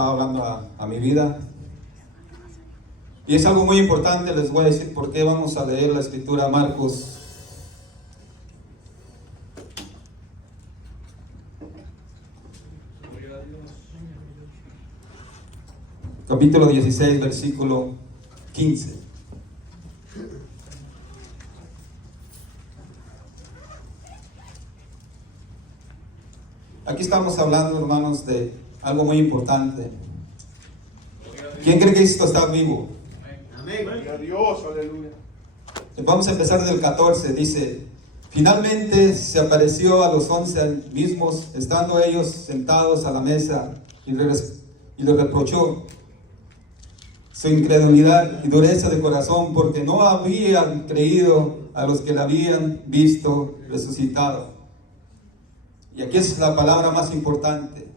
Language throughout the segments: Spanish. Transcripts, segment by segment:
Hablando a mi vida, y es algo muy importante. Les voy a decir por qué. Vamos a leer la escritura, Marcos capítulo 16, versículo 15. Aquí estamos hablando, hermanos, de algo muy importante. ¿Quién cree que Cristo está vivo? Amén. Gloria a Dios, aleluya. Vamos a empezar del 14. Dice: finalmente se apareció a los 11 mismos, estando ellos sentados a la mesa, y les reprochó su incredulidad y dureza de corazón, porque no habían creído a los que le habían visto resucitado. Y aquí es la palabra más importante.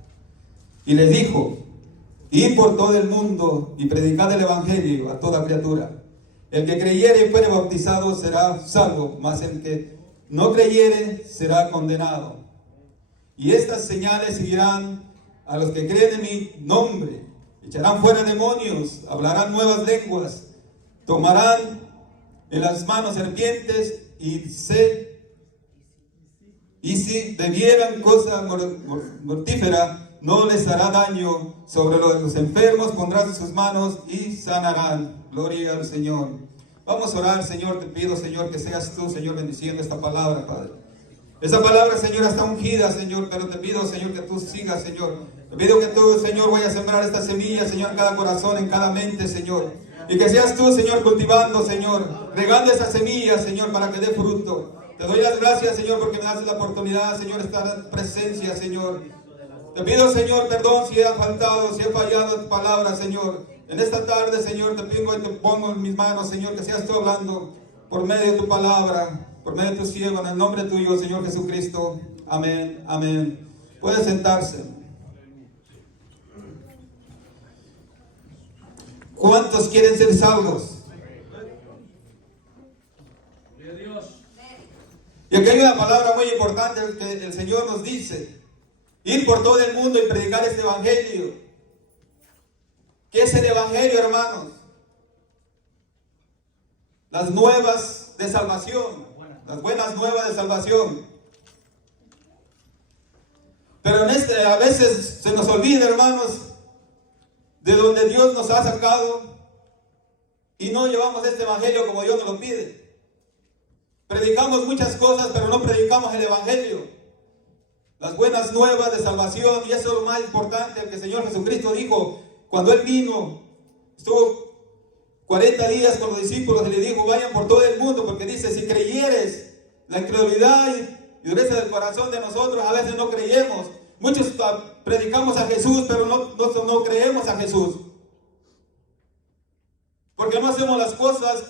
Y les dijo: id por todo el mundo y predicad el evangelio a toda criatura. El que creyere y fuere bautizado será salvo, mas el que no creyere será condenado. Y estas señales seguirán a los que creen en mi nombre: echarán fuera demonios, hablarán nuevas lenguas, tomarán en las manos serpientes, y si bebieran cosa mortífera, no les hará daño. Sobre los enfermos pondrán sus manos y sanarán. Gloria al Señor. Vamos a orar. Señor, te pido, Señor, que seas tú, Señor, bendiciendo esta palabra, Padre. Esta palabra, Señor, está ungida, Señor, pero te pido, Señor, que tú sigas, Señor. Te pido que tú, Señor, vayas a sembrar esta semilla, Señor, en cada corazón, en cada mente, Señor. Y que seas tú, Señor, cultivando, Señor, regando esa semilla, Señor, para que dé fruto. Te doy las gracias, Señor, porque me das la oportunidad, Señor, de estar en presencia, Señor. Te pido, Señor, perdón si he faltado, si he fallado en tu palabra, Señor. En esta tarde, Señor, te pongo en mis manos, Señor, que seas tú hablando por medio de tu palabra, por medio de tu siervo, en el nombre tuyo, Señor Jesucristo. Amén, amén. Puede sentarse. ¿Cuántos quieren ser salvos? Y aquí hay una palabra muy importante que el Señor nos dice: ir por todo el mundo y predicar este evangelio. ¿Qué es el evangelio, hermanos? Las nuevas de salvación, las buenas nuevas de salvación. Pero a veces se nos olvida, hermanos, de donde Dios nos ha sacado, y no llevamos este evangelio como Dios nos lo pide. Predicamos muchas cosas, pero no predicamos el evangelio, las buenas nuevas de salvación. Y eso es lo más importante, que el Señor Jesucristo dijo cuando Él vino. Estuvo 40 días con los discípulos y le dijo: vayan por todo el mundo, porque dice: si creyeres, la incredulidad y dureza del corazón de nosotros, a veces no creemos. Muchos predicamos a Jesús, pero no creemos a Jesús, porque no hacemos las cosas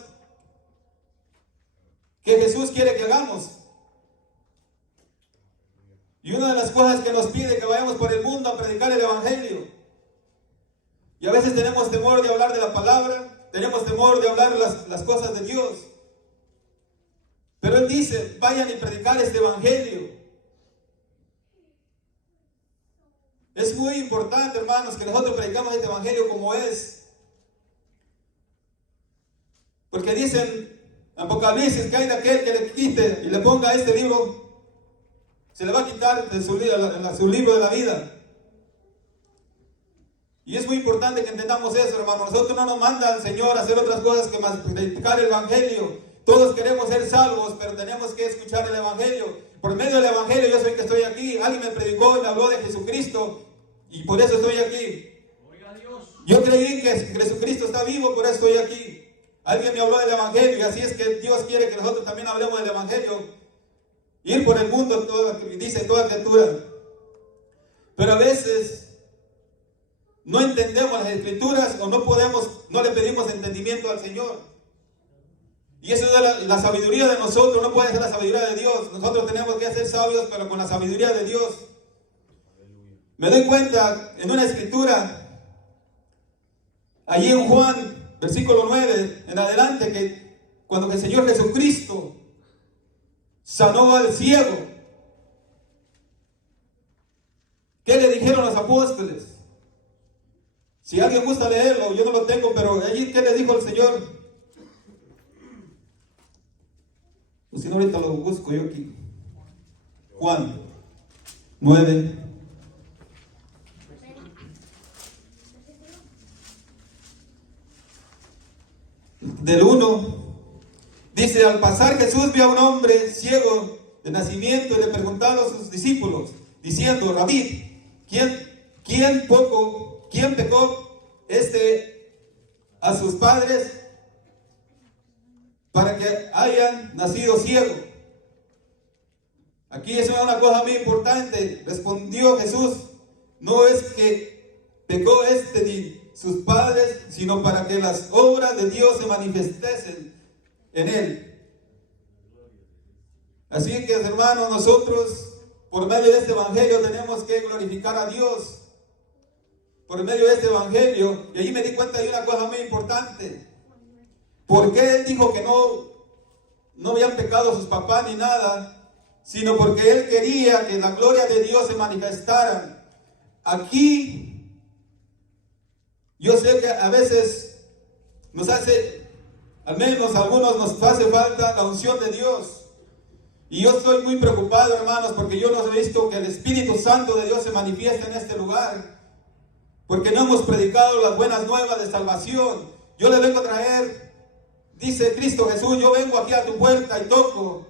que Jesús quiere que hagamos. Y una de las cosas que nos pide, que vayamos por el mundo a predicar el evangelio. Y a veces tenemos temor de hablar de la palabra, tenemos temor de hablar las cosas de Dios. Pero Él dice: vayan y predicar este evangelio. Es muy importante, hermanos, que nosotros predicamos este evangelio como es. Porque dicen en Apocalipsis que hay de aquel que le quite y le ponga este libro, se le va a quitar de su libro de la vida. Y es muy importante que entendamos eso, hermano. Nosotros no nos manda el Señor a hacer otras cosas que más predicar el evangelio. Todos queremos ser salvos, pero tenemos que escuchar el evangelio. Por medio del evangelio yo soy que estoy aquí. Alguien me predicó y me habló de Jesucristo, y por eso estoy aquí. Yo creí que Jesucristo está vivo, por eso estoy aquí. Alguien me habló del evangelio, y así es que Dios quiere que nosotros también hablemos del evangelio. Ir por el mundo, dice toda criatura. Pero a veces no entendemos las escrituras, o no le pedimos entendimiento al Señor. Y eso es la sabiduría de nosotros, no puede ser la sabiduría de Dios. Nosotros tenemos que ser sabios, pero con la sabiduría de Dios. Me doy cuenta en una escritura, allí en Juan, versículo 9 en adelante, que cuando el Señor Jesucristo sanó al ciego, ¿qué le dijeron los apóstoles? Si alguien gusta leerlo, yo no lo tengo, pero allí, ¿qué le dijo el Señor? Pues si no, ahorita lo busco yo aquí. Juan 9. Del 1. Dice, al pasar Jesús vio a un hombre ciego de nacimiento y le preguntaron a sus discípulos, diciendo, Rabí, ¿quién pecó a sus padres para que hayan nacido ciego? Aquí es una cosa muy importante. Respondió Jesús, no es que pecó ni sus padres, sino para que las obras de Dios se manifestasen en él. Así que, hermanos, nosotros por medio de este evangelio tenemos que glorificar a Dios. Por medio de este evangelio, y allí me di cuenta de una cosa muy importante. ¿Por qué él dijo que no habían pecado sus papás ni nada? Sino porque él quería que la gloria de Dios se manifestara. Aquí, yo sé que a veces nos hace, al menos a algunos nos hace falta la unción de Dios. Y yo estoy muy preocupado, hermanos, porque yo no he visto que el Espíritu Santo de Dios se manifieste en este lugar. Porque no hemos predicado las buenas nuevas de salvación. Yo le vengo a traer, dice Cristo Jesús, yo vengo aquí a tu puerta y toco.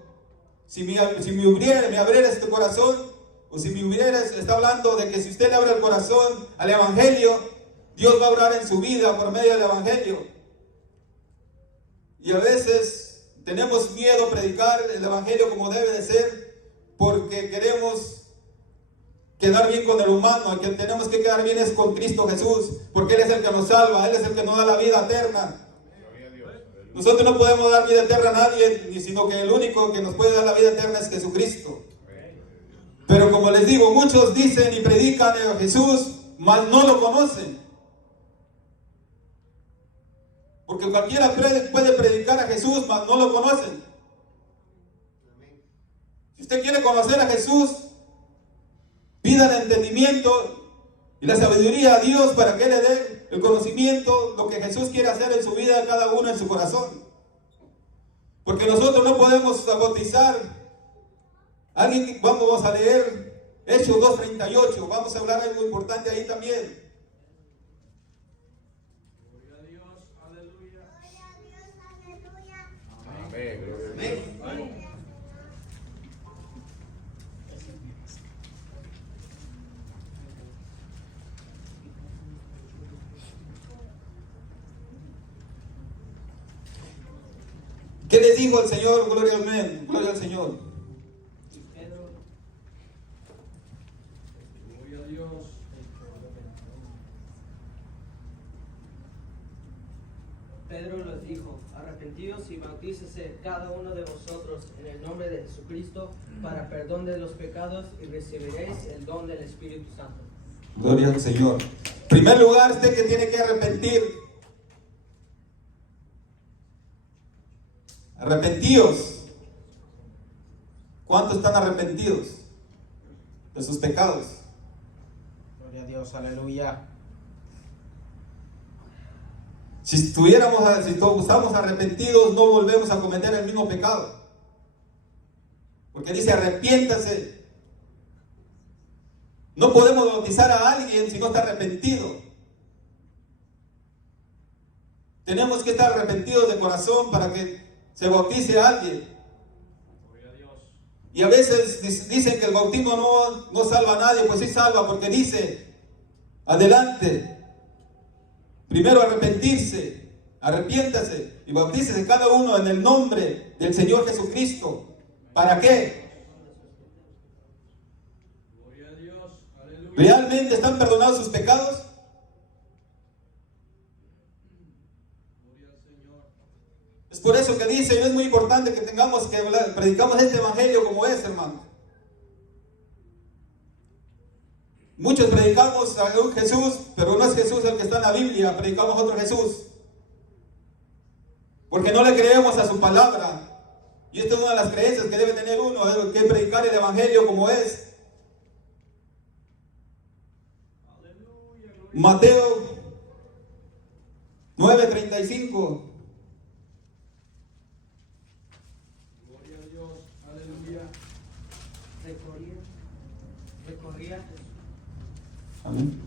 Si me abriera este corazón, o si me hubiera, está hablando de que si usted le abre el corazón al Evangelio, Dios va a obrar en su vida por medio del Evangelio. Y a veces tenemos miedo a predicar el Evangelio como debe de ser, porque queremos quedar bien con el humano. El que tenemos que quedar bien es con Cristo Jesús, porque Él es el que nos salva, Él es el que nos da la vida eterna. Nosotros no podemos dar vida eterna a nadie, sino que el único que nos puede dar la vida eterna es Jesucristo. Pero como les digo, muchos dicen y predican a Jesús, mas no lo conocen. Porque cualquiera puede predicar a Jesús, mas no lo conocen. Si usted quiere conocer a Jesús, pida el entendimiento y la sabiduría a Dios para que le dé el conocimiento, lo que Jesús quiere hacer en su vida, cada uno en su corazón. Porque nosotros no podemos bautizar. Vamos a leer Hechos 2:38. Vamos a hablar algo importante ahí también. Gloria a Dios, aleluya. Amén. ¿Qué les dijo el Señor? Gloria al Señor. Gloria a Dios. Pedro les dijo, arrepentidos y bautícese cada uno de vosotros en el nombre de Jesucristo para perdón de los pecados y recibiréis el don del Espíritu Santo. Gloria al Señor. En primer lugar, usted que tiene que arrepentir. Arrepentidos. ¿Cuántos están arrepentidos de sus pecados? Gloria a Dios, aleluya. Si estamos arrepentidos, no volvemos a cometer el mismo pecado. Porque dice, arrepiéntase. No podemos bautizar a alguien si no está arrepentido. Tenemos que estar arrepentidos de corazón para que se bautice a alguien. Gloria a Dios. Y a veces dicen que el bautismo no salva a nadie. Pues sí salva, porque dice, adelante, primero arrepentirse, arrepiéntase y bautícese cada uno en el nombre del Señor Jesucristo. ¿Para qué? Gloria a Dios, aleluya. ¿Realmente están perdonados sus pecados? Gloria al Señor. Es por eso que dice, y es muy importante que predicamos este evangelio como es, hermano. Muchos predicamos a un Jesús, pero no es Jesús el que está en la Biblia, predicamos a otro Jesús. Porque no le creemos a su palabra. Y esta es una de las creencias que debe tener uno, que predicar el evangelio como es. Aleluya, gloria. Mateo 35. Gloria a Dios. Aleluya. Amén.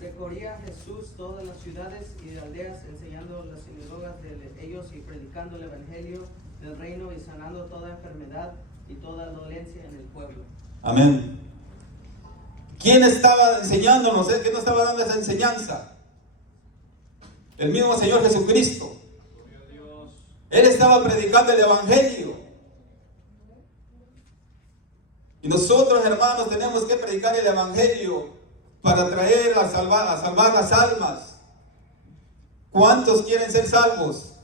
Recorría Jesús todas las ciudades y aldeas, enseñando las sinagogas de ellos y predicando el evangelio del reino y sanando toda enfermedad y toda dolencia en el pueblo. Amén. ¿Quién estaba enseñándonos? ¿Quién nos estaba dando esa enseñanza? El mismo Señor Jesucristo. Gloria a Dios. Él estaba predicando el evangelio. Y nosotros, hermanos, tenemos que predicar el evangelio para traer a salvar las almas. ¿Cuántos quieren ser salvos?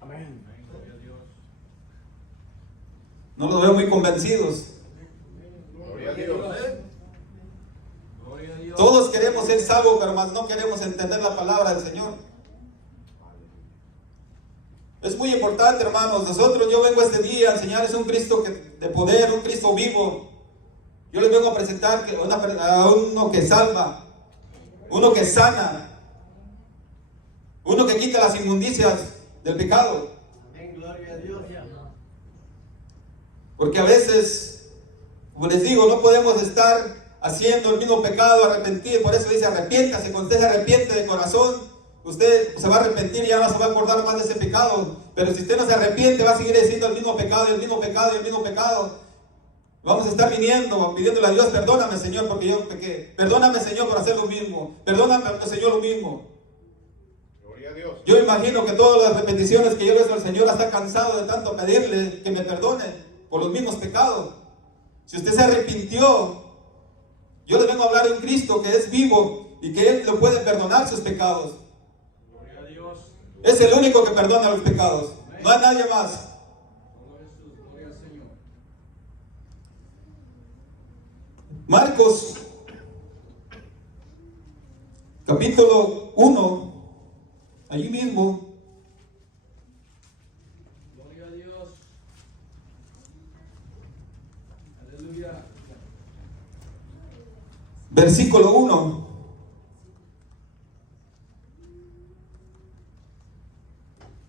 Amén. Gloria a Dios. No los veo muy convencidos. Gloria a Dios. Gloria a Dios. Todos queremos ser salvos, pero más no queremos entender la palabra del Señor. Es muy importante, hermanos. Yo vengo este día a enseñarles un Cristo de poder, un Cristo vivo. Yo les vengo a presentar a uno que salva, uno que sana, uno que quita las inmundicias del pecado. Amén, gloria a Dios. Porque a veces, como les digo, no podemos estar haciendo el mismo pecado, arrepentir. Por eso dice, arrepiéntase. Cuando usted se arrepiente de corazón, usted se va a arrepentir y ya no se va a acordar más de ese pecado. Pero si usted no se arrepiente, va a seguir haciendo el mismo pecado, el mismo pecado, el mismo pecado. Vamos a estar viniendo, pidiéndole a Dios, perdóname, Señor, porque yo pequé. Perdóname, Señor, por hacer lo mismo. Perdóname, Señor, lo mismo. Gloria a Dios. Yo imagino que todas las repeticiones que yo le doy al Señor está cansado de tanto pedirle que me perdone por los mismos pecados. Si usted se arrepintió, yo le vengo a hablar de un Cristo que es vivo y que Él le puede perdonar sus pecados. Gloria a Dios. Es el único que perdona los pecados. No hay nadie más. Solo Jesús. Gloria al Señor. Marcos, capítulo 1, allí mismo, Gloria a Dios. Aleluya. versículo 1.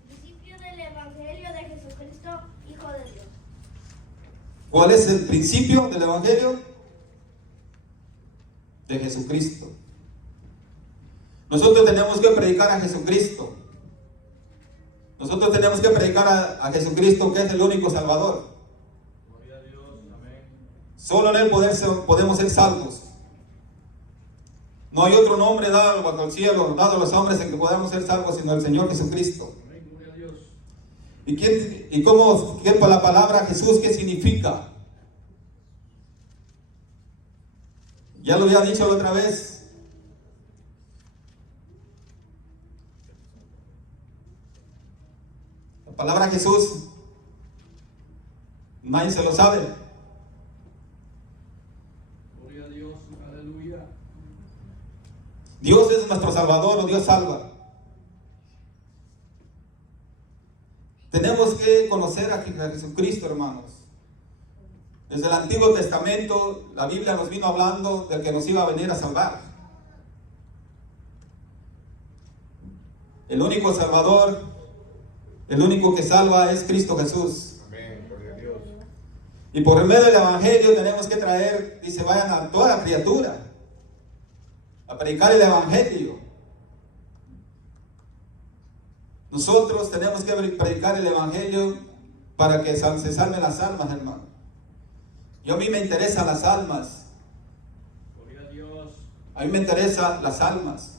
Principio del Evangelio de Jesucristo, Hijo de Dios. ¿Cuál es el principio del Evangelio? De Jesucristo. Nosotros tenemos que predicar a Jesucristo. Nosotros tenemos que predicar a Jesucristo, que es el único Salvador. Gloria a Dios. Amén. Solo en Él podemos ser salvos. No hay otro nombre dado bajo el cielo, dado a los hombres en que podamos ser salvos, sino el Señor Jesucristo. Amén. Gloria a Dios. ¿Y cómo, qué la palabra Jesús, qué significa? Ya lo había dicho la otra vez. La palabra Jesús, nadie se lo sabe. Gloria a Dios. Aleluya. Dios es nuestro Salvador, o Dios salva. Tenemos que conocer a Jesucristo, hermanos. Desde el Antiguo Testamento, la Biblia nos vino hablando del que nos iba a venir a salvar. El único Salvador, el único que salva es Cristo Jesús. Amén. Gloria a Dios. Y por medio del Evangelio tenemos que traer, dice, vayan a toda la criatura a predicar el Evangelio. Nosotros tenemos que predicar el Evangelio para que se salven las almas, hermano. A mí me interesan las almas. Gloria a Dios. A mí me interesan las almas.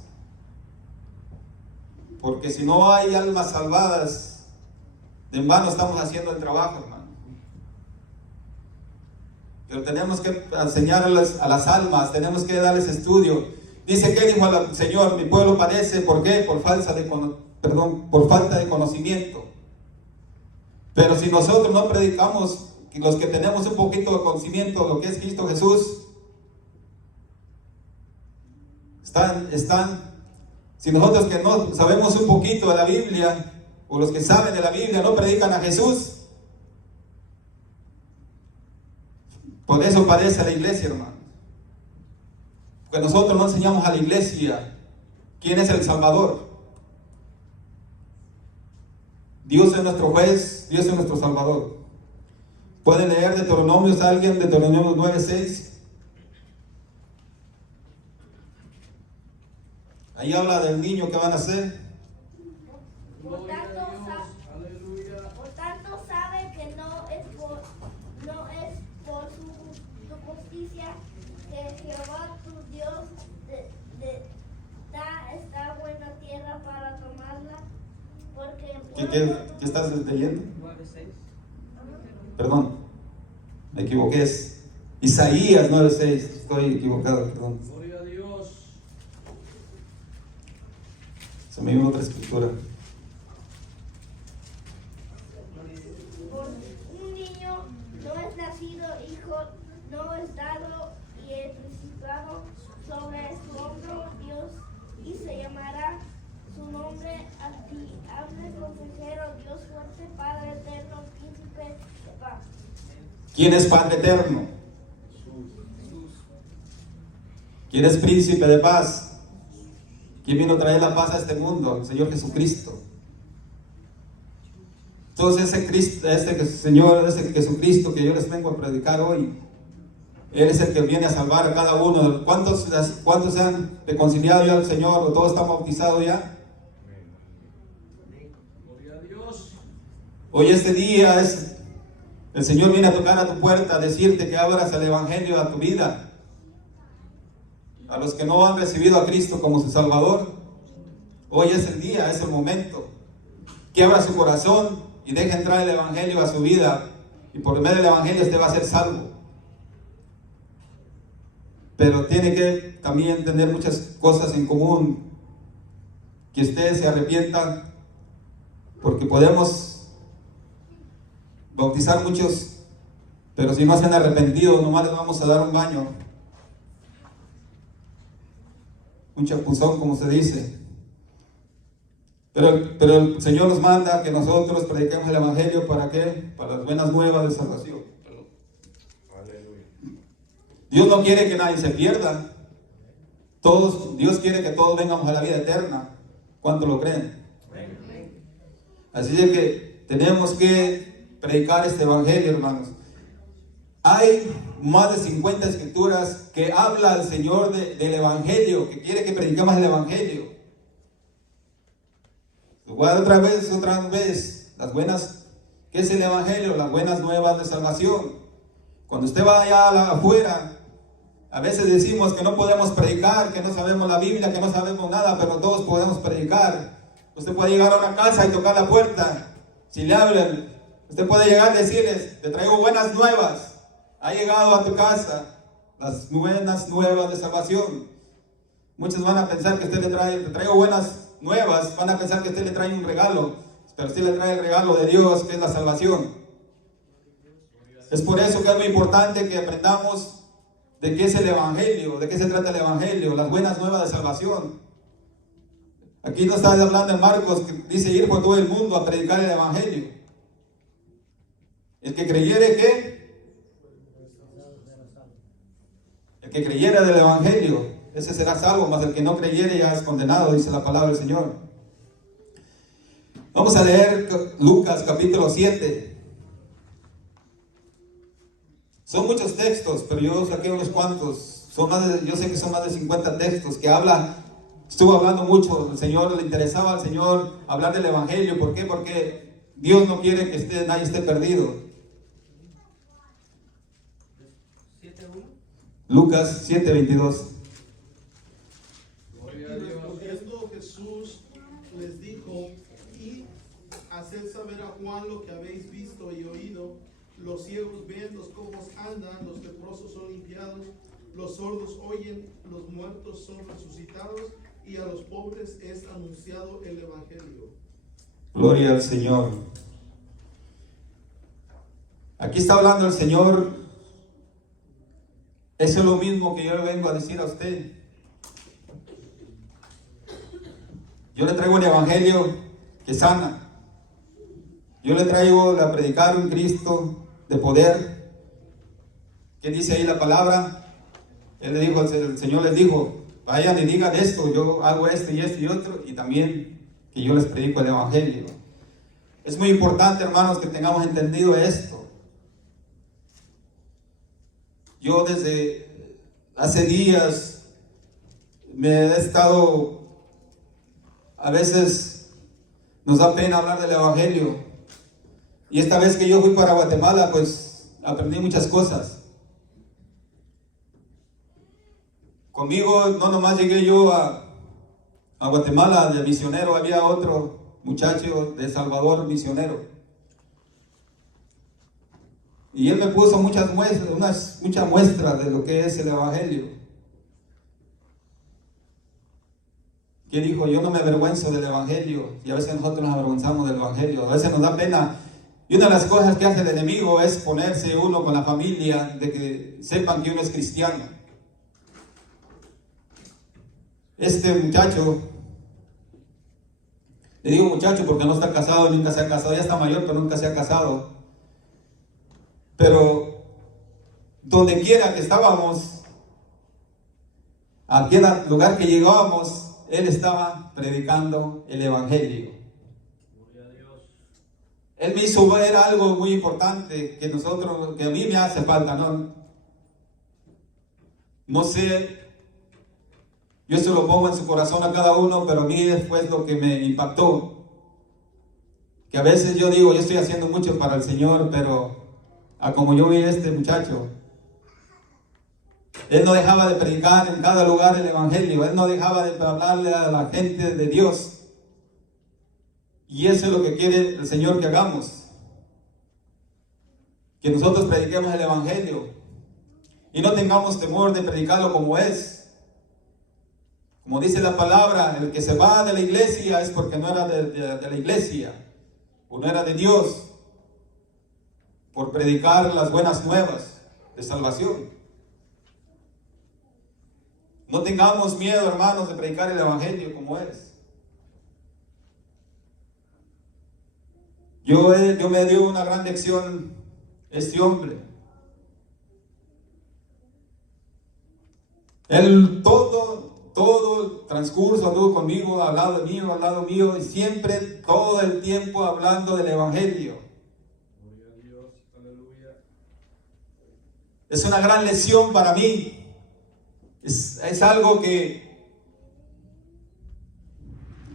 Porque si no hay almas salvadas, de en vano estamos haciendo el trabajo, hermano. Pero tenemos que enseñarles a las almas, tenemos que darles estudio. Dice que dijo al Señor, mi pueblo padece, ¿por qué? Por falta de conocimiento. Pero si nosotros no predicamos, los que tenemos un poquito de conocimiento de lo que es Cristo Jesús, si nosotros que no sabemos un poquito de la Biblia, o los que saben de la Biblia no predican a Jesús, por eso padece la iglesia, hermano. Porque nosotros no enseñamos a la iglesia quién es el Salvador. Dios es nuestro juez, Dios es nuestro salvador. ¿Pueden leer Deuteronomios alguien? Deuteronomios 9:6. Ahí habla del niño que van a hacer. Por Gloria a tanto, Dios. Aleluya. Por tanto sabe que no es por tu justicia que Jehová tu Dios da esta buena tierra para tomarla, porque ¿Qué estás leyendo? 9:6. Perdón, me equivoqué. Es Isaías 9:6. Estoy equivocado, perdón. Gloria a Dios. Se me vino otra escritura. por un niño no es nacido, hijo no es dado, y el principado sobre su hombro, Dios, y se llamará su nombre admirable, consejero, Dios fuerte, Padre eterno, príncipe de paz. ¿Quién es Padre eterno? ¿Quién es príncipe de paz? ¿Quién vino a traer la paz a este mundo? El Señor Jesucristo. Entonces ese Jesucristo que yo les vengo a predicar hoy, Él es el que viene a salvar a cada uno. ¿Cuántos se han reconciliado ya al Señor o todos están bautizados ya? Gloria a Dios. Hoy este día el Señor viene a tocar a tu puerta, a decirte que abras el Evangelio a tu vida. A los que no han recibido a Cristo como su Salvador, hoy es el día, es el momento. Que abra su corazón y deje entrar el Evangelio a su vida. Y por medio del Evangelio usted va a ser salvo. Pero tiene que también tener muchas cosas en común. Que ustedes se arrepientan, porque podemos bautizar muchos, pero si no se han arrepentido, nomás les vamos a dar un baño, un chapuzón, como se dice. Pero el Señor nos manda que nosotros prediquemos el Evangelio. ¿Para qué? Para las buenas nuevas de salvación. Aleluya. Dios no quiere que nadie se pierda. Dios quiere que todos vengamos a la vida eterna. ¿Cuánto lo creen? Así es que tenemos que predicar este Evangelio, hermanos. Hay más de 50 escrituras que habla el Señor del Evangelio, que quiere que prediquemos el Evangelio. Voy a dar otra vez, las buenas, ¿qué es el Evangelio? Las buenas nuevas de salvación. Cuando usted va allá afuera, a veces decimos que no podemos predicar, que no sabemos la Biblia, que no sabemos nada, pero todos podemos predicar. Usted puede llegar a una casa y tocar la puerta. Si le hablan, usted puede llegar y decirles: te traigo buenas nuevas. Ha llegado a tu casa las buenas nuevas de salvación. Muchos van a pensar que usted te traigo buenas nuevas, van a pensar que usted le trae un regalo, pero usted le trae el regalo de Dios, que es la salvación. Es por eso que es muy importante que aprendamos de qué es el Evangelio, de qué se trata el Evangelio, las buenas nuevas de salvación. Aquí no está hablando en Marcos, que dice ir por todo el mundo a predicar el Evangelio. El que creyere, ¿qué? El que creyera del Evangelio, ese será salvo, mas el que no creyere ya es condenado, dice la palabra del Señor. Vamos a leer Lucas capítulo 7. Son muchos textos, pero yo saqué unos cuantos. Yo sé que son más de 50 textos que estuvo hablando mucho. El Señor le interesaba al Señor hablar del Evangelio. ¿Por qué? Porque Dios no quiere que nadie esté perdido. 7:1. Lucas 7:22. Gloria Y a Dios. respondiendo Jesús les dijo: y haced saber a Juan lo que habéis visto y oído: los ciegos ven, los cojos andan, los leprosos son limpiados, los sordos oyen, los muertos son resucitados, y a los pobres es anunciado el Evangelio. Gloria al Señor. Aquí está hablando el Señor. Eso es lo mismo que yo le vengo a decir a usted. Yo le traigo un Evangelio que sana. Yo le traigo a predicar un Cristo de poder. ¿Qué dice ahí la palabra? El Señor les dijo: vayan y digan esto, yo hago esto y esto y otro, y también que yo les predico el Evangelio. Es muy importante, hermanos, que tengamos entendido esto. Yo desde hace días me he estado, a veces nos da pena hablar del Evangelio. Y esta vez que yo fui para Guatemala, pues aprendí muchas cosas. Conmigo no nomás llegué yo a Guatemala de misionero, había otro muchacho de Salvador misionero. Y él me puso muchas muestras de lo que es el Evangelio. Que dijo, yo no me avergüenzo del Evangelio. Y a veces nosotros nos avergonzamos del Evangelio. A veces nos da pena. Y una de las cosas que hace el enemigo es ponerse uno con la familia, de que sepan que uno es cristiano. Este muchacho, le digo muchacho porque no está casado, nunca se ha casado, ya está mayor, pero nunca se ha casado. Pero donde quiera que estábamos, a aquel lugar que llegábamos, él estaba predicando el Evangelio. Gloria a Dios. Él me hizo ver algo muy importante que a mí me hace falta, no sé. Yo se lo pongo en su corazón a cada uno, pero a mí fue lo que me impactó. Que a veces yo digo, yo estoy haciendo mucho para el Señor, pero como yo vi a este muchacho, él no dejaba de predicar en cada lugar el Evangelio, él no dejaba de hablarle a la gente de Dios. Y eso es lo que quiere el Señor que hagamos. Que nosotros prediquemos el Evangelio y no tengamos temor de predicarlo como es. Como dice la palabra, el que se va de la iglesia es porque no era de la iglesia, o no era de Dios, por predicar las buenas nuevas de salvación. No tengamos miedo, hermanos, de predicar el Evangelio como es. Yo me dio una gran lección este hombre. Él todo el transcurso anduvo conmigo, al lado mío, y siempre, todo el tiempo hablando del Evangelio. Gloria a Dios. Aleluya. Es una gran lección para mí. Es algo que,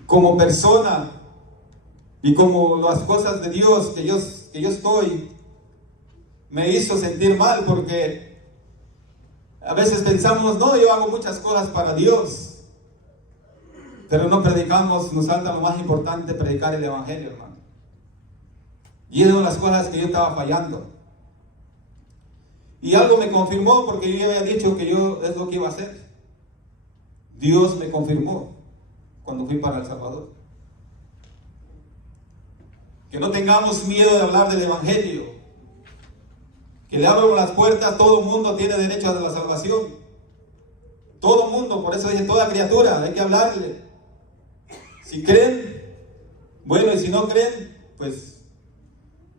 como persona y como las cosas de Dios que yo estoy, me hizo sentir mal porque a veces pensamos, no, yo hago muchas cosas para Dios, pero no predicamos, nos falta lo más importante, predicar el Evangelio, hermano. Y es una de las cosas que yo estaba fallando. Y algo me confirmó porque yo ya había dicho que yo es lo que iba a hacer. Dios me confirmó cuando fui para El Salvador. Que no tengamos miedo de hablar del Evangelio. Que le abran las puertas, todo el mundo tiene derecho a la salvación. Todo el mundo, por eso dice toda criatura, hay que hablarle. Si creen, bueno, y si no creen, pues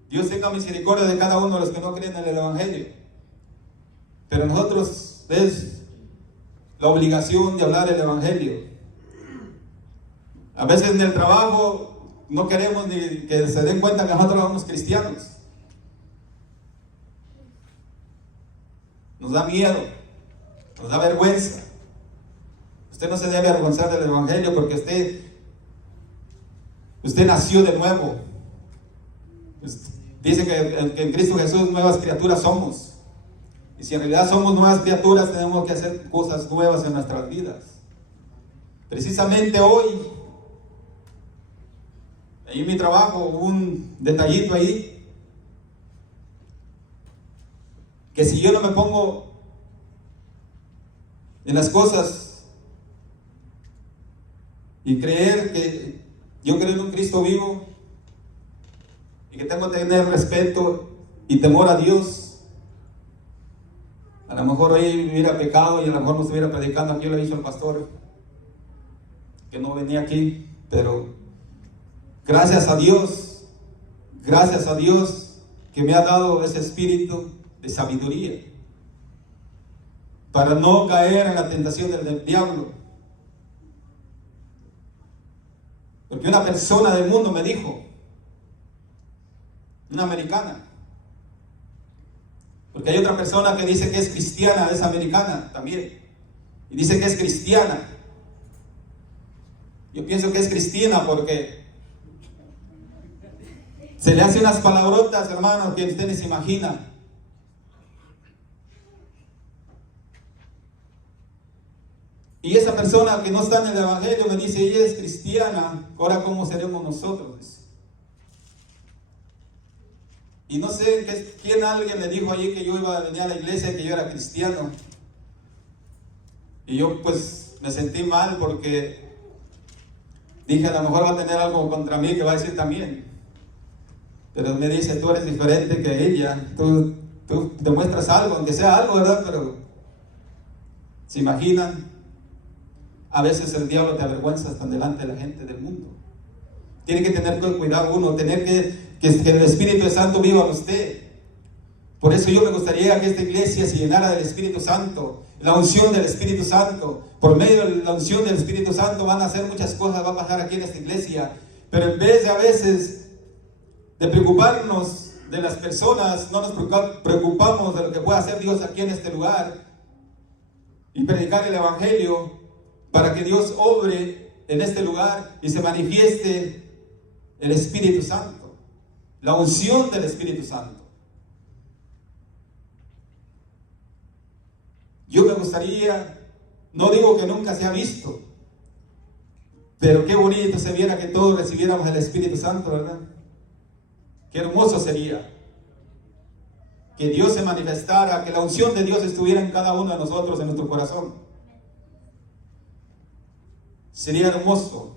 Dios tenga misericordia de cada uno de los que no creen en el Evangelio. Pero nosotros es la obligación de hablar el Evangelio. A veces en el trabajo no queremos ni que se den cuenta que nosotros somos cristianos. Nos da miedo, nos da vergüenza. Usted no se debe avergonzar del Evangelio porque usted nació de nuevo. Dice que en Cristo Jesús nuevas criaturas somos. Y si en realidad somos nuevas criaturas, tenemos que hacer cosas nuevas en nuestras vidas. Precisamente hoy, ahí en mi trabajo, hubo un detallito ahí. Que si yo no me pongo en las cosas y creer que yo creo en un Cristo vivo y que tengo que tener respeto y temor a Dios, a lo mejor hoy hubiera pecado y a lo mejor no estuviera predicando aquí. Yo le he dicho al pastor que no venía aquí, pero gracias a Dios que me ha dado ese espíritu de sabiduría para no caer en la tentación del diablo. Porque una persona del mundo me dijo, una americana. Porque hay otra persona que dice que es cristiana, es americana también. Y dice que es cristiana. Yo pienso que es cristiana porque se le hace unas palabrotas, hermanos, que ustedes se imaginan. Y esa persona que no está en el evangelio me dice, ella es cristiana, ahora ¿cómo seremos nosotros? Y no sé quién, alguien me dijo allí que yo iba a venir a la iglesia y que yo era cristiano. Y yo pues me sentí mal porque dije, a lo mejor va a tener algo contra mí que va a decir también. Pero me dice, tú eres diferente que ella, tú demuestras algo, aunque sea algo, ¿verdad? Pero ¿se imaginan? A veces el diablo te avergüenza hasta delante de la gente del mundo. Tiene que tener cuidado uno, tener que el Espíritu Santo viva en usted. Por eso yo me gustaría que esta iglesia se llenara del Espíritu Santo, la unción del Espíritu Santo. Por medio de la unción del Espíritu Santo van a hacer muchas cosas, va a pasar aquí en esta iglesia. Pero en vez de a veces de preocuparnos de las personas, no nos preocupamos de lo que puede hacer Dios aquí en este lugar y predicar el Evangelio para que Dios obre en este lugar y se manifieste el Espíritu Santo, la unción del Espíritu Santo. Yo me gustaría, no digo que nunca se ha visto, pero qué bonito se viera que todos recibiéramos el Espíritu Santo, ¿verdad? Qué hermoso sería que Dios se manifestara, que la unción de Dios estuviera en cada uno de nosotros, en nuestro corazón. Sería hermoso,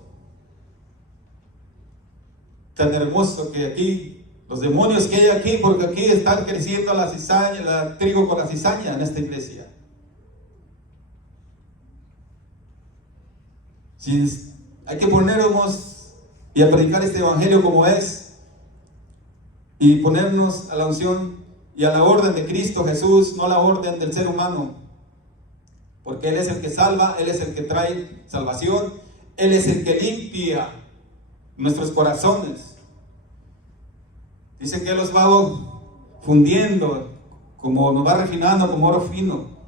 tan hermoso que aquí, los demonios que hay aquí, porque aquí están creciendo la cizaña, el trigo con la cizaña en esta iglesia. Si hay que ponernos y a predicar este evangelio como es, y ponernos a la unción y a la orden de Cristo Jesús, no la orden del ser humano. Porque Él es el que salva, Él es el que trae salvación, Él es el que limpia nuestros corazones. Dice que Él los va fundiendo, como nos va refinando como oro fino.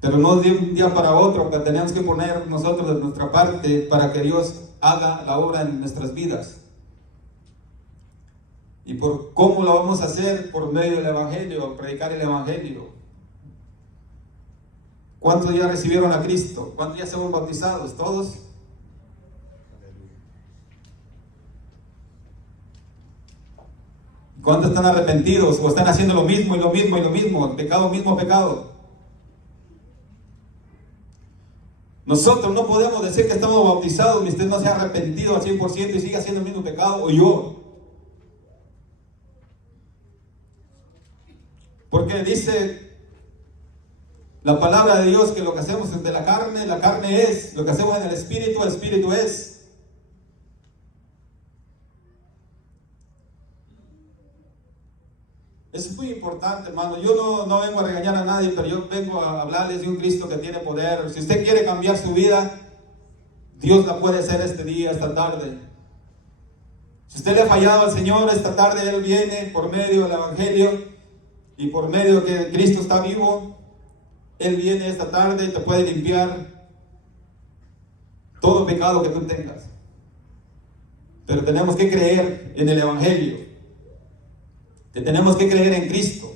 Pero no de un día para otro, que tenemos que poner nosotros de nuestra parte para que Dios haga la obra en nuestras vidas. ¿Y por cómo lo vamos a hacer? Por medio del Evangelio, predicar el Evangelio. ¿Cuántos ya recibieron a Cristo? ¿Cuántos ya somos bautizados? ¿Todos? ¿Cuántos están arrepentidos? ¿O están haciendo lo mismo y lo mismo y lo mismo? Pecado, mismo pecado. Nosotros no podemos decir que estamos bautizados y usted no se ha arrepentido al 100% y sigue haciendo el mismo pecado, o yo. Porque dice la palabra de Dios que lo que hacemos de la carne es. Lo que hacemos en el espíritu es. Eso es muy importante, hermano. Yo no vengo a regañar a nadie, pero yo vengo a hablarles de un Cristo que tiene poder. Si usted quiere cambiar su vida, Dios la puede hacer este día, esta tarde. Si usted le ha fallado al Señor, esta tarde Él viene por medio del Evangelio y por medio de que Cristo está vivo. Él viene esta tarde y te puede limpiar todo pecado que tú tengas. Pero tenemos que creer en el Evangelio. Tenemos que creer en Cristo.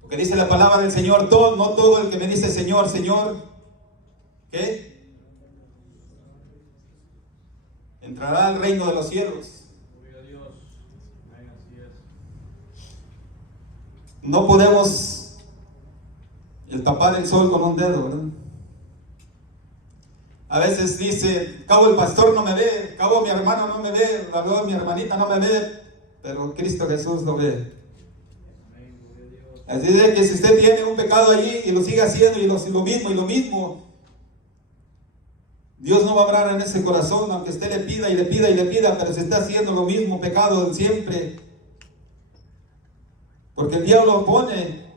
Porque dice la palabra del Señor, no todo el que me dice Señor, Señor, ¿qué? Entrará al reino de los cielos. Gloria a Dios. Amén, así es. No podemos tapar el sol con un dedo, ¿verdad? A veces dice, cabo el pastor no me ve, cabo mi hermano no me ve, cabo mi hermanita no me ve, pero Cristo Jesús lo ve. Amén, gloria a Dios. Así de que si usted tiene un pecado allí y lo sigue haciendo y lo mismo, Dios no va a obrar en ese corazón, aunque usted le pida y le pida y le pida, pero se está haciendo lo mismo pecado siempre. Porque el diablo pone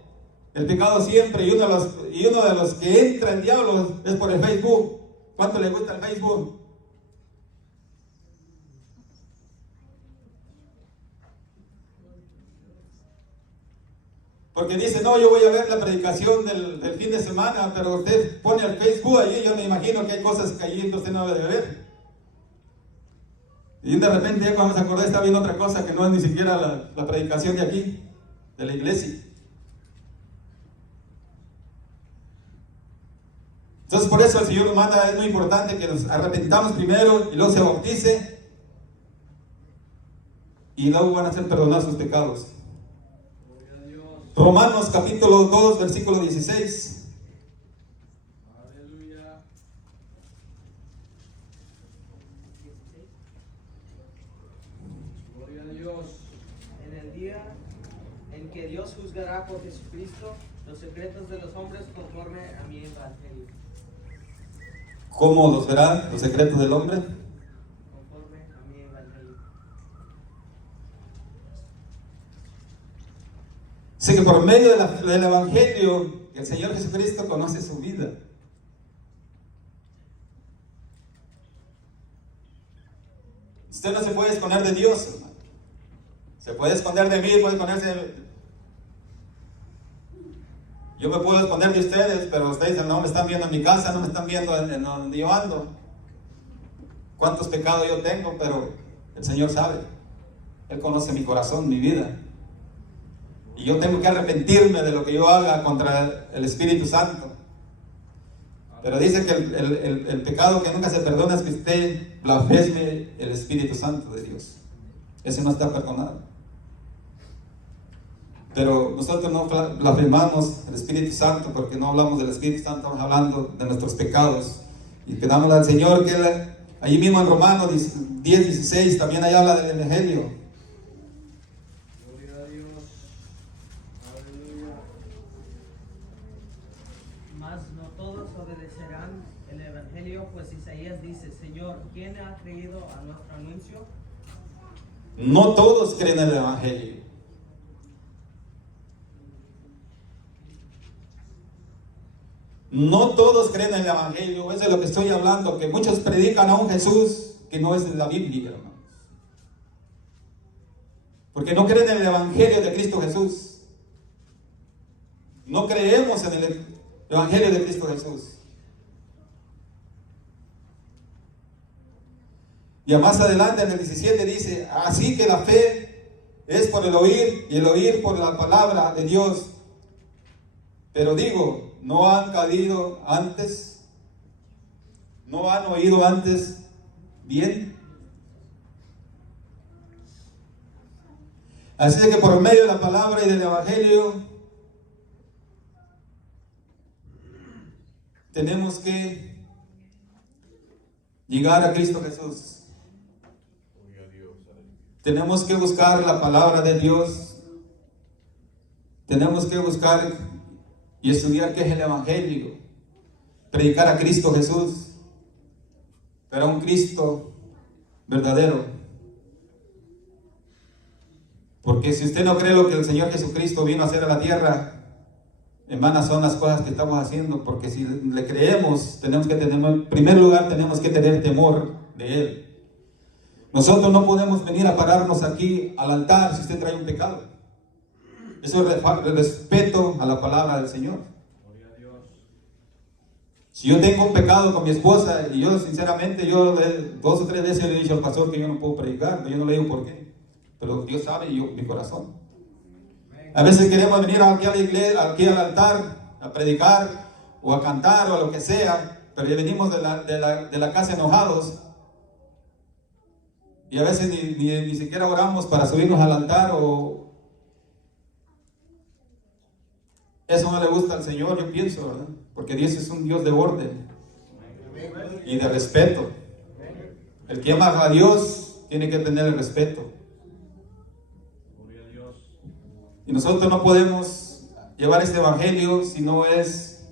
el pecado siempre, y uno de los que entra el diablo es por el Facebook. ¿Cuánto le gusta el Facebook? Porque dice, no, yo voy a ver la predicación del fin de semana, pero usted pone el Facebook allí, yo me imagino que hay cosas que allí usted no debe ver. Y de repente ya cuando se acordó está viendo otra cosa que no es ni siquiera la predicación de aquí, de la iglesia. Entonces por eso el Señor nos manda, es muy importante que nos arrepentamos primero y luego se bautice y luego van a ser perdonados sus pecados. Gloria a Dios. Romanos capítulo 2 versículo 16. Aleluya. Gloria a Dios. En el día en que Dios juzgará por Jesucristo los secretos de los hombres conforme a mi evangelio. ¿Cómo los verá los secretos del hombre? Conforme a mi evangelio. Sé que por medio del evangelio el Señor Jesucristo conoce su vida. Usted no se puede esconder de Dios, hermano. Se puede esconder de mí, puede esconderse. Yo me puedo esconder de ustedes, pero ustedes no me están viendo en mi casa, no me están viendo en donde yo ando. Cuántos pecados yo tengo, pero el Señor sabe. Él conoce mi corazón, mi vida. Y yo tengo que arrepentirme de lo que yo haga contra el Espíritu Santo. Pero dice que el pecado que nunca se perdona es que usted blasfeme el Espíritu Santo de Dios. Ese no está perdonado. Pero nosotros no blasfemamos el Espíritu Santo porque no hablamos del Espíritu Santo, estamos hablando de nuestros pecados. Y pedamos al Señor que allí mismo en Romanos 10:16 también ahí habla del Evangelio. Gloria a Dios. Aleluya. Mas no todos obedecerán el evangelio, pues Isaías dice, Señor, ¿quién ha creído a nuestro anuncio? No todos creen en el Evangelio. No todos creen en el Evangelio. Eso es lo que estoy hablando, que muchos predican a un Jesús que no es de la Biblia, hermanos. Porque no creen en el Evangelio de Cristo Jesús. No creemos en el Evangelio de Cristo Jesús. Y más adelante en el 17 dice, así que la fe es por el oír y el oír por la palabra de Dios. Pero digo, ¿no han caído antes? ¿No han oído antes bien? Así que por medio de la palabra y del Evangelio tenemos que llegar a Cristo Jesús. Tenemos que buscar la palabra de Dios. Tenemos que buscar y estudiar qué es el Evangelio. Predicar a Cristo Jesús, pero a un Cristo verdadero. Porque si usted no cree lo que el Señor Jesucristo vino a hacer a la tierra, en vanas son las cosas que estamos haciendo. Porque si le creemos, tenemos que tener, en primer lugar, tenemos que tener temor de Él. Nosotros no podemos venir a pararnos aquí al altar si usted trae un pecado. Eso es respeto a la palabra del Señor. Gloria a Dios. Si yo tengo un pecado con mi esposa y yo sinceramente, yo 2 o 3 veces le he dicho al pastor que yo no puedo predicar, pero yo no le digo por qué. Pero Dios sabe mi corazón. A veces queremos venir aquí a la iglesia, aquí al altar, a predicar o a cantar o a lo que sea, pero ya venimos de la casa enojados. Y a veces ni siquiera oramos para subirnos al altar o... Eso no le gusta al Señor, yo pienso, ¿verdad? Porque Dios es un Dios de orden y de respeto. El que ama a Dios tiene que tener el respeto. Gloria a Dios. Y nosotros no podemos llevar este evangelio si no es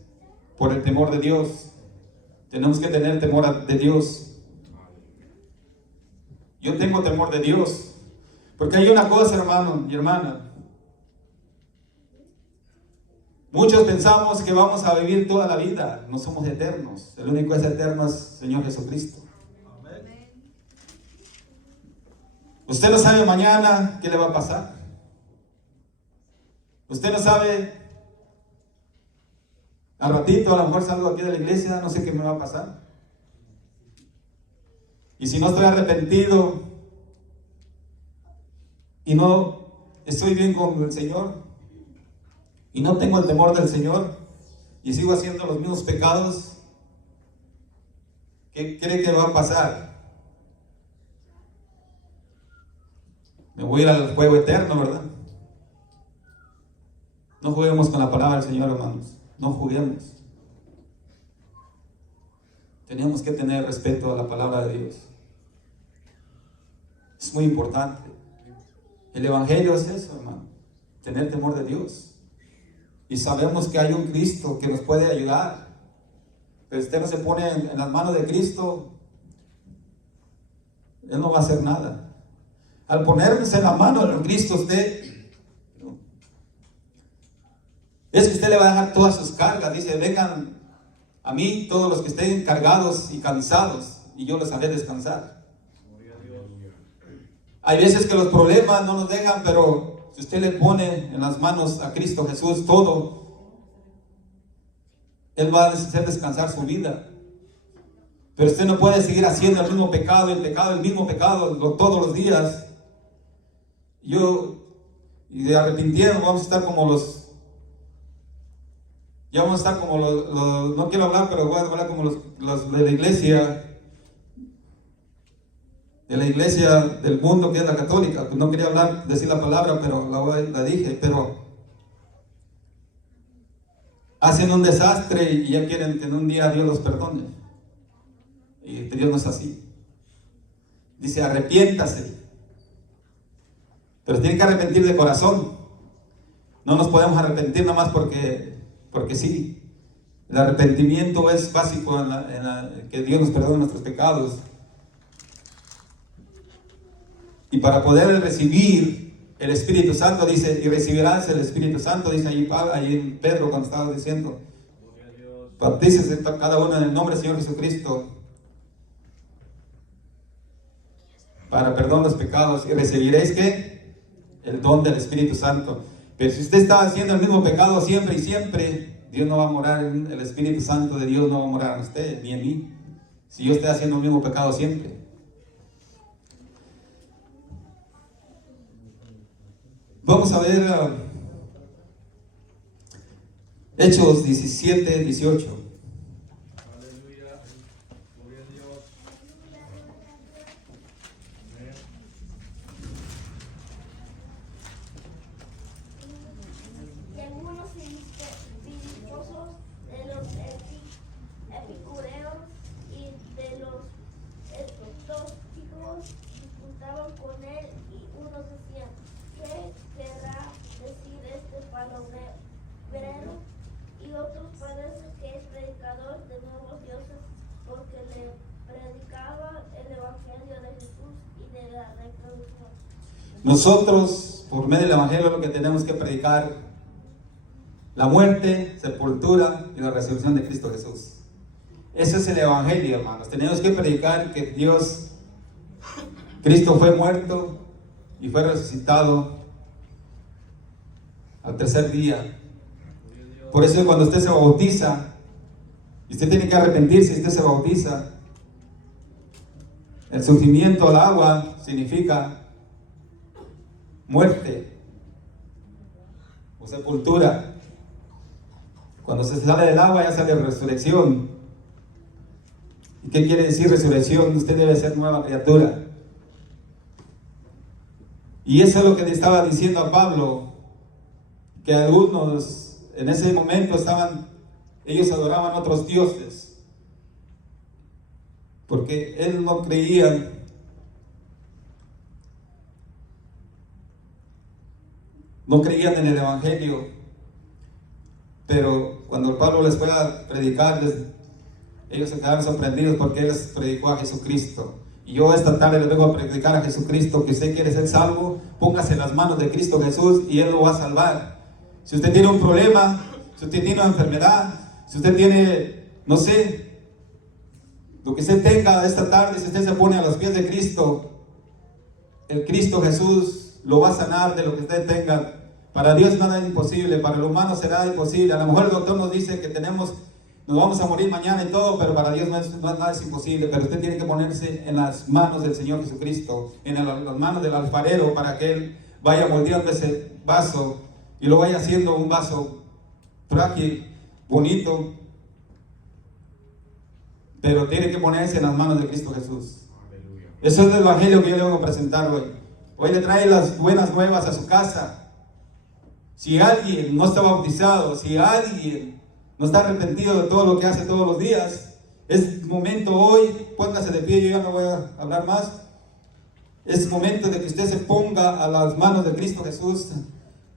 por el temor de Dios. Tenemos que tener temor de Dios. Yo tengo temor de Dios. Porque hay una cosa, hermano y hermana. Muchos pensamos que vamos a vivir toda la vida. No somos eternos. El único que es eterno es el Señor Jesucristo. Usted no sabe mañana qué le va a pasar. Usted no sabe, al ratito a lo mejor salgo aquí de la iglesia, no sé qué me va a pasar. Y si no estoy arrepentido y no estoy bien con el Señor y no tengo el temor del Señor y sigo haciendo los mismos pecados, ¿qué cree que va a pasar? Me voy a ir al fuego eterno, ¿verdad? No juguemos con la palabra del Señor, hermanos. No juguemos. Tenemos que tener respeto a la palabra de Dios. Es muy importante. El Evangelio es eso, hermano. Tener temor de Dios. Y sabemos que hay un Cristo que nos puede ayudar. Pero usted no se pone en las manos de Cristo, Él no va a hacer nada. Al ponerse en la mano de Cristo, es que usted le va a dejar todas sus cargas. Dice, vengan a mí todos los que estén cargados y cansados, y yo los haré descansar. Hay veces que los problemas no nos dejan, pero si usted le pone en las manos a Cristo Jesús todo, Él va a hacer descansar su vida. Pero usted no puede seguir haciendo el mismo pecado, el mismo pecado todos los días. Y de arrepintieron, vamos a estar como los, ya vamos a estar como los no quiero hablar, pero voy a hablar como los de la iglesia del mundo, que es la católica. No quería decir la palabra, pero la dije, pero hacen un desastre y ya quieren que en un día Dios los perdone. Y Dios no es así. Dice, arrepiéntase. Pero tienen que arrepentir de corazón. No nos podemos arrepentir nada más porque sí. El arrepentimiento es básico en que Dios nos perdone nuestros pecados. Y para poder recibir el Espíritu Santo, dice, y recibirás el Espíritu Santo, dice allí en Pedro cuando estaba diciendo, bautícese cada uno en el nombre del Señor Jesucristo para perdón de los pecados, y recibiréis ¿qué? El don del Espíritu Santo. Pero si usted está haciendo el mismo pecado siempre y siempre, Dios no va a morar, el Espíritu Santo de Dios no va a morar en usted ni en mí, si yo estoy haciendo el mismo pecado siempre. Vamos a ver Hechos 17, 18. Aleluya. Gloria a Dios. Amén. Y algunos filiposos de los epicureos y de los estoicos disputaban con él, y unos decían, ¿qué querrá decir este palabrero? Y otros parece que es predicador de nuevos dioses, porque le predicaba el evangelio de Jesús y de la reproducción. Nosotros, por medio del Evangelio, lo que tenemos que predicar: la muerte, sepultura y la resurrección de Cristo Jesús. Ese es el Evangelio, hermanos. Tenemos que predicar que Cristo fue muerto y fue resucitado al tercer día. Por eso cuando usted se bautiza, y usted tiene que arrepentirse, si usted se bautiza, el surgimiento al agua significa muerte o sepultura. Cuando se sale del agua ya sale resurrección. ¿Y qué quiere decir resurrección? Usted debe ser nueva criatura. Y eso es lo que le estaba diciendo a Pablo, que algunos en ese momento ellos adoraban a otros dioses, porque él no creían en el Evangelio. Pero cuando Pablo les fue a predicar, ellos se quedaron sorprendidos porque él les predicó a Jesucristo. Y yo esta tarde les vengo a predicar a Jesucristo, que usted quiere ser salvo, póngase en las manos de Cristo Jesús y Él lo va a salvar. Si usted tiene un problema, si usted tiene una enfermedad, si usted tiene, no sé, lo que usted tenga esta tarde, si usted se pone a los pies de Cristo, el Cristo Jesús lo va a sanar de lo que usted tenga. Para Dios nada es imposible, para el humano será imposible. A lo mejor el doctor nos dice que nos vamos a morir mañana y todo, pero para Dios nada es imposible. Pero usted tiene que ponerse en las manos del Señor Jesucristo, en las manos del alfarero, para que Él vaya moldeando ese vaso y lo vaya haciendo un vaso frágil, bonito. Pero tiene que ponerse en las manos de Cristo Jesús. Aleluya. Eso es el evangelio que yo le vengo a presentar hoy. Hoy le trae las buenas nuevas a su casa. Si alguien no está bautizado, si alguien no está arrepentido de todo lo que hace todos los días, es momento hoy, póngase de pie, yo ya no voy a hablar más. Es momento de que usted se ponga a las manos de Cristo Jesús